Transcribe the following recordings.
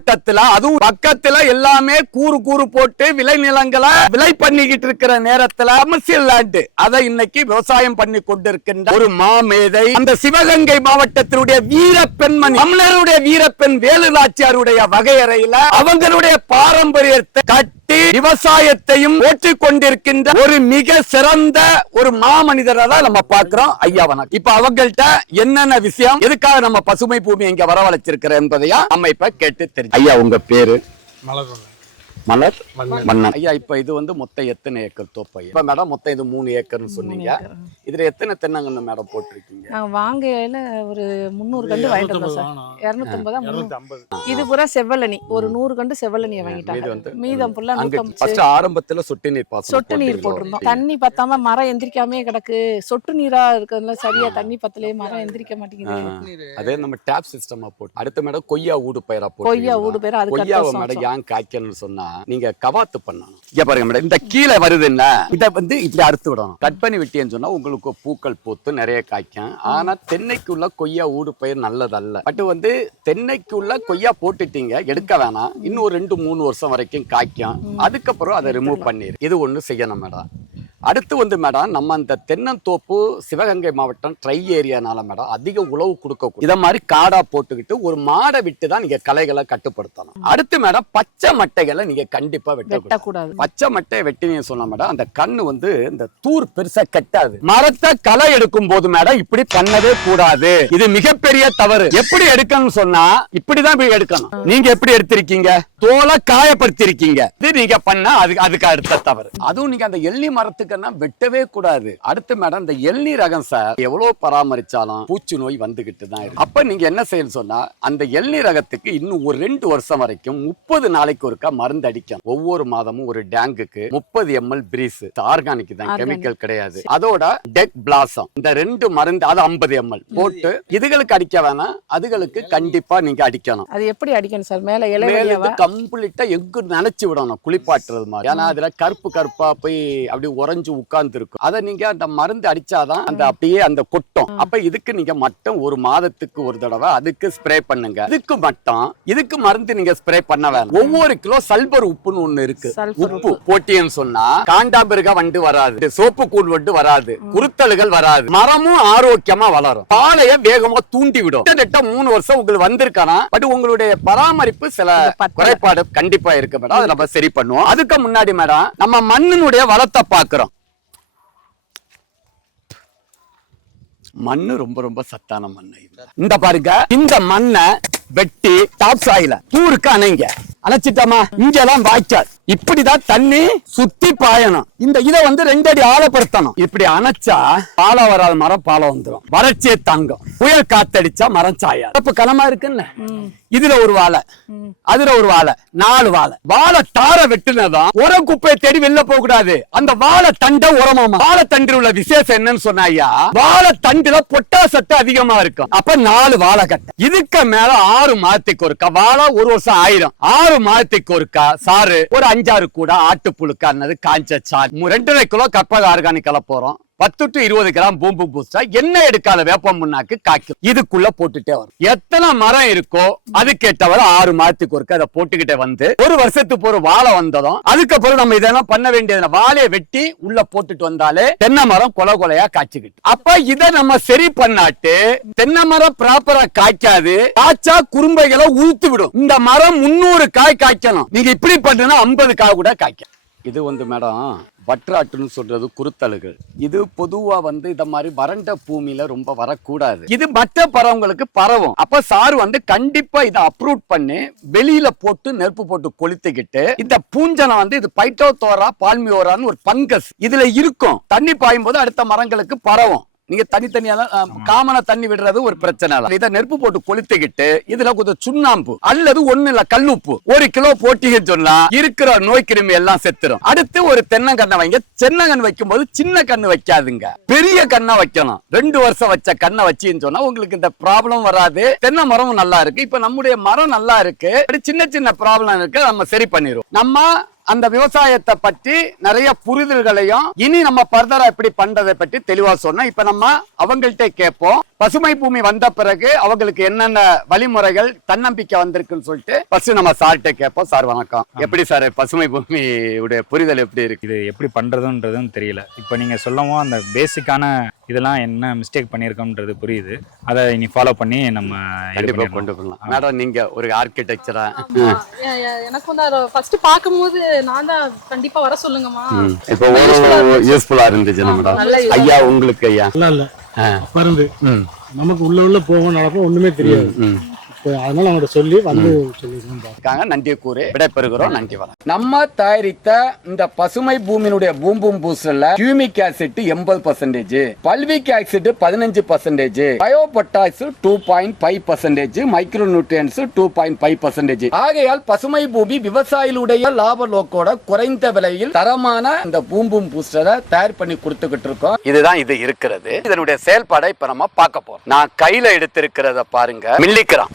மாவட்டத்துல அதுவும் பக்கத்துல எல்லாமே கூறு கூறு போட்டு விளை நிலங்களை விலை பண்ணிக்கிட்டு இருக்கிற நேரத்துல கமர்சியல் லேண்டு அதை இன்னைக்கு விவசாயம் பண்ணி கொண்டிருக்கின்ற ஒரு மாமேதை அந்த சிவகங்கை மாவட்டத்தினுடைய வீர பெண்மணி தமிழருடைய வீரப்பெண் வேலுநாச்சியாருடைய வகையறையில அவங்களுடைய பாரம்பரியத்தை கட்டி விவசாயத்தையும் போற்றிக் கொண்டிருக்கின்ற ஒரு மிக சிறந்த ஒரு மாமனிதரை தான் நம்ம பார்க்கிறோம் ஐயா வணக்கம். இப்ப அவங்கள்ட்ட என்னென்ன விஷயம் எதுக்காக நம்ம பசுமை பூமி இங்க வரவழைச்சிருக்கிற என்பதையா நம்ம இப்ப கேட்டு தெரிஞ்சு ஐயா உங்க பேரு? மலர் மலர் மன்னன் ஐயா இப்ப இது வந்து மொத்தம் எத்தனை ஏக்கர் தோப்பு ஐயா? இப்ப மேடம் மொத்தம் இது மூணு ஏக்கர்னு சொன்னீங்க. இதுல எத்தனை தென்னங்கன்னு மேடம் போட்டிருக்கீங்க? நாங்க வாங்கையில ஒரு முந்நூறு கண்டு வாங்கிட்டு வந்தோம் சார். இரநூத்தம்பதா இரநூத்தி ஐம்பது இது பூரா செவ்வழனி ஒரு நூறு கண்டு செவ்வழனியை இது வாங்கிட்டாங்க. வந்து மீதம் ஃபுல்லா அங்க நூத்தம்பது ஃபர்ஸ்ட் ஆரம்பத்துல சொட்டு நீர் பாசனம் சொட்டு நீர். போட்டிருந்தோம். தண்ணி பத்தாம மரம் எந்திரிக்காமே கிடக்கு. சொட்டு நீரா இருக்கிறதுல சரியா தண்ணி பத்தலையே மரம் எந்திரிக்க மாட்டேங்குது. அதே நம்ம டேப் சிஸ்டமா போட்டு அடுத்த மேடம் கொய்யா ஊடு பயிரா போட்டு கொய்யா ஊடு அதுக்கு அடுத்த கொய்யாவை மேடம். ஏன் காய்க்கணும்னு சொன்னா நீங்க கவாத்து பண்ணணும். இங்க பாருங்க மேடம் இந்த கீழே வருதுல்ல இத வந்து இப்படி அறுத்து விடணும். கட் பண்ணி விட்டேன்னு சொன்னா உங்களுக்கு பூக்கள் பூத்து நிறைய காய்க்கும். ஆனா தென்னைக்குள்ள கொய்யா ஊடு பயிர் நல்லதல்ல. பட் வந்து தென்னைக்குள்ள கொய்யா போட்டுட்டீங்க எடுக்க வேணாம். இன்னும் ரெண்டு மூணு வருஷம் வரைக்கும் காய்க்கும். அதுக்கப்புறம் அதை ரிமூவ் பண்ணிரு. இது ஒண்ணு செய்யணும் மேடம் அடுத்து வந்து மேடம் நம்ம அந்த தென்னந்தோப்பு சிவகங்கை மாவட்டம் ட்ரை ஏரியானால மேடம் அதிக உழவு கொடுக்க இத மாதிரி காடா போட்டுக்கிட்டு ஒரு மாடை விட்டு தான் நீங்க களைகளை கட்டுப்படுத்தணும். அடுத்து மேடம் பச்சை மட்டைகளை நீங்க கண்டிப்பா வெட்டக்கூடாது. பச்சை மட்டையை வெட்டினீங்க சொன்னா மேடம் அந்த கண்ணு வந்து இந்த தூர் பெருசா கட்டாது. மரத்தை களை எடுக்கும் போது மேடம் இப்படி பண்ணவே கூடாது. இது மிகப்பெரிய தவறு. எப்படி எடுக்கணும்னு சொன்னா இப்படிதான் இப்படி எடுக்கணும். நீங்க எப்படி எடுத்திருக்கீங்க? தோலை காயப்படுத்திருக்கீங்க. இது நீங்க பண்ணா அதுக்கு அதுக்கு அடுத்த தவறு. அதுவும் நீங்க அந்த எள்ளி மரத்துக்குன்னா வெட்டவே கூடாது. அடுத்து மேடம் இந்த எள்ளி ரகம் சார் எவ்வளவு பராமரிச்சாலும் பூச்சி நோய் வந்துகிட்டு தான் இருக்கு. அப்ப நீங்க என்ன செய்யணும் சொன்னா அந்த எள்ளி ரகத்துக்கு இன்னும் ஒரு ரெண்டு வருஷம் வரைக்கும் முப்பது நாளைக்கு ஒருக்கா மருந்து அடிக்கும் ஒவ்வொரு மாதமும் ஒரு டேங்குக்கு முப்பது எம்எல் பிரீஸ் ஆர்கானிக் தான். கெமிக்கல் கிடையாது. அதோட டெக் பிளாசம் இந்த ரெண்டு மருந்து அது ஐம்பது எம்எல் போட்டு இதுகளுக்கு அடிக்க வேணாம். அதுகளுக்கு கண்டிப்பா நீங்க அடிக்கணும். அது எப்படி அடிக்கணும் சார் மேல இலை மேல வழியாவா? இருந்து கம்ப்ளீட்டா எங்கு நினைச்சு விடணும் குளிப்பாட்டுறது மாதிரி. ஏன்னா அதுல கருப்பு கருப்பா போய் அப்படி உறைஞ்சு உட்கார்ந்து இருக்கும் அதை நீங்க அந்த மருந்து அடிச்சாதான் அந்த அப்படியே அந்த கொட்டும். அப்ப இதுக்கு நீங்க மட்டும் ஒரு மாதத்துக்கு ஒரு தடவை அதுக்கு ஸ்ப்ரே பண்ணுங்க. இதுக்கு மட்டும் இதுக்கு மருந்து நீங்க ஸ்ப்ரே பண்ண வேணும். ஒவ்வொரு கிலோ சல்பர் உப்புன்னு ஒண்ணு இருக்கு. உப்பு போட்டியன்னு சொன்னா காண்டாமிருக வண்டு வராது. சோப்பு கூழ் வண்டு வராது. குருத்தலுகள் வராது. மரமும் ஆரோக்கியமா வளரும். பாலைய வேகமா தூண்டி விடும் கிட்டத்தட்ட மூணு வருஷம் உங்களுக்கு வந்திருக்கலாம் பட் உங்களுடைய பராமரிப்பு சில. குறைபாடு கண்டிப்பா இருக்கு மேடம். அதை நம்ம சரி பண்ணுவோம். அதுக்கு முன்னாடி மேடம் நம்ம மண்ணினுடைய வளத்தை பாக்குறோம் மண்ணு ரொம்ப ரொம்ப சத்தான மண் இந்த பாருங்க இந்த மண்ணை வெட்டி டாப் சாயில தூருக்கு அணைங்க. அணைச்சிட்டோமா? இங்கெல்லாம் வாய்க்கால். இப்படிதான் தண்ணி சுத்தி பாயணும். இந்த இதை வந்து ரெண்டு அடி ஆழப்படுத்தணும். இப்படி அணைச்சா பாலம் வராத மரம் பாலம் வந்துடும் வறட்சியை தாங்கும். புயல் காத்தடிச்சா மரம் சாயா அப்ப கனமா இருக்குல்ல? இதுல ஒரு வாழை. அதுல ஒரு வாழை. நாலு வாழை. வாழை தார வெட்டுனதான் உரம் குப்பையை தேடி வெளில போக கூடாது. அந்த வாழை தண்டை உரமாமா? வாழை தண்டில் உள்ள விசேஷம் என்னன்னு சொன்னாயா வாழை தண்டுல பொட்டாசத்து அதிகமா இருக்கும். அப்ப நாலு வாழை கட்டை. இதுக்கு மேல ஆறு மாதத்துக்கு ஒருக்கா. வாழை ஒரு வருஷம் ஆயிரம். ஆறு மாதத்துக்கு ஒருக்கா சாறு ஒரு அஞ்சாறு கூட ஆட்டு புழுக்கானது காஞ்ச சாறு ரெண்டரை கிலோ கற்பக ஆர்கானிக் போறோம் பத்து டு இருபது கிராம் பூம்பு பூஸ்டா என்ன எடுக்காத வேப்பம் முன்னாக்கு காய்க்கும். இதுக்குள்ள போட்டுட்டே வரும். எத்தனை மரம் இருக்கோ அதுக்கேற்றவரை ஆறு மாதத்துக்கு ஒருக்க அதை போட்டுக்கிட்டே வந்து ஒரு வருஷத்துக்கு ஒரு வாழை வந்ததும் அதுக்கப்புறம் நம்ம இதெல்லாம் பண்ண வேண்டியது வாழையை வெட்டி உள்ள போட்டுட்டு வந்தாலே தென்னை மரம் கொலை கொலையா காய்ச்சிக்கிட்டு. அப்ப இதை நம்ம சரி பண்ணாட்டு தென்னை மரம் ப்ராப்பரா காய்க்காது காய்ச்சா குறும்பைகளை உழுத்து விடும் இந்த மரம் முன்னூறு காய் காய்க்கணும். நீங்க இப்படி பண்ணுனா ஐம்பது காய் கூட காய்க்கும். இது வந்து மேடம் வற்றாட்டுன்னு சொல்றது குருத்தலுகள் இது பொதுவா வந்து இந்த மாதிரி வறண்ட பூமியில ரொம்ப வரக்கூடாது. இது மற்ற பறவைங்களுக்கு பரவும். அப்ப சார் வந்து கண்டிப்பா இதை அப்ரூவ் பண்ணி வெளியில போட்டு நெருப்பு போட்டு கொளுத்துக்கிட்டு இந்த பூஞ்சனை வந்து இது பைட்டோதோரா பால்மியோரான்னு ஒரு பங்கஸ் இதுல இருக்கும். தண்ணி பாயும் போது அடுத்த மரங்களுக்கு பரவும். நீங்க தனித்தனியா தான் காமனா தண்ணி விடுறது ஒரு பிரச்சனை இதை நெருப்பு போட்டு கொளுத்திக்கிட்டு இதுல கொஞ்சம் சுண்ணாம்பு அல்லது ஒண்ணு இல்ல கல்லுப்பு. ஒரு கிலோ போட்டீங்கன்னு சொன்னா இருக்கிற நோய் கிருமி எல்லாம் செத்துரும். அடுத்து ஒரு தென்னங்கண்ணை வைங்க. தென்னங்கன்று வைக்கும் போது சின்ன கண்ணு வைக்காதுங்க. பெரிய கண்ணை வைக்கணும் ரெண்டு வருஷம் வச்ச கண்ணை வச்சீங்கன்னு சொன்னா உங்களுக்கு இந்த ப்ராப்ளம் வராது. தென்னை மரமும் நல்லா இருக்கு. இப்ப நம்முடைய மரம் நல்லா இருக்கு. சின்ன சின்ன ப்ராப்ளம் இருக்கு. நம்ம சரி பண்ணிடுவோம். நம்ம அந்த விவசாயத்தை பற்றி நிறைய புரிதல்களையும் இனி நம்ம ஃபர்தரா எப்படி பண்றதை பற்றி தெளிவா சொன்னோம் இப்ப நம்ம அவங்கள்ட்ட கேட்போம். பசுமை பூமி வந்த பிறகு அவங்களுக்கு என்னென்ன வழிமுறைகள் தன்னம்பிக்கை வந்திருக்குன்னு சொல்லிட்டு ஃபர்ஸ்ட் நம்ம சார்கிட்ட கேட்போம். சார் வணக்கம். எப்படி சார் பசுமை பூமி உடைய புரிதல் எப்படி இருக்கு? இது எப்படி பண்றதுன்றதும் தெரியல. இப்போ நீங்க சொல்லவும் அந்த பேசிக்கான இதெல்லாம் என்ன மிஸ்டேக் பண்ணியிருக்கோம்ன்றது புரியுது. அதை இனி ஃபாலோ பண்ணி நம்ம இது கண்டிப்பா பண்ணிடணும். கொண்டு போகலாம் மேடம் நீங்க ஒரு ஆர்கிடெக்சரா எ- எ- எனக்கு வந்து அதை ஃபர்ஸ்ட் பார்க்கும்போது நான் தான் கண்டிப்பா வர சொல்லுங்கம்மா. இப்போ ஒரு யூஸ்ஃபுல்லா இருந்துச்சு மேடம்? ஐயா உங்களுக்கு ஐயா? இல்ல ம். நமக்கு உள்ள உள்ள போவோம் நடப்போம் ஒண்ணுமே தெரியாது. அதனால அவங்கள்ட்ட சொல்லி வந்து சொல்லிருக்கோம் இருக்காங்க. நன்றி கூறி விடைபெறுகிறோம். நன்றி வணக்கம். நம்ம தயாரித்த இந்த பசுமை பூமியினுடைய பூம்பும் பூஸ்டர்ல கியூமிக் ஆசிட் எண்பது பர்சன்டேஜ் பல்விக் ஆசிட் பதினஞ்சு percentage bio potash two point five percentage micro nutrients two point five percentage ஆகையால் பசுமை பூமி விவசாயிகளுடைய லாப நோக்கோட குறைந்த விலையில் தரமான இந்த பூம்பும் பூஸ்டரை தயார் பண்ணி கொடுத்துக்கிட்டு இருக்கோம். இதுதான் இது இருக்கிறது. இதனுடைய செயல்பாடை இப்ப நம்ம பார்க்க போறோம். நான் கையில எடுத்திருக்கிறத பாருங்க. மில்லிக்கிறான்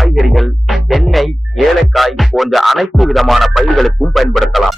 காய்கறிகள் எண்ணெய் ஏலக்காய் போன்ற அனைத்து விதமான பயிர்களுக்கும் பயன்படுத்தலாம்.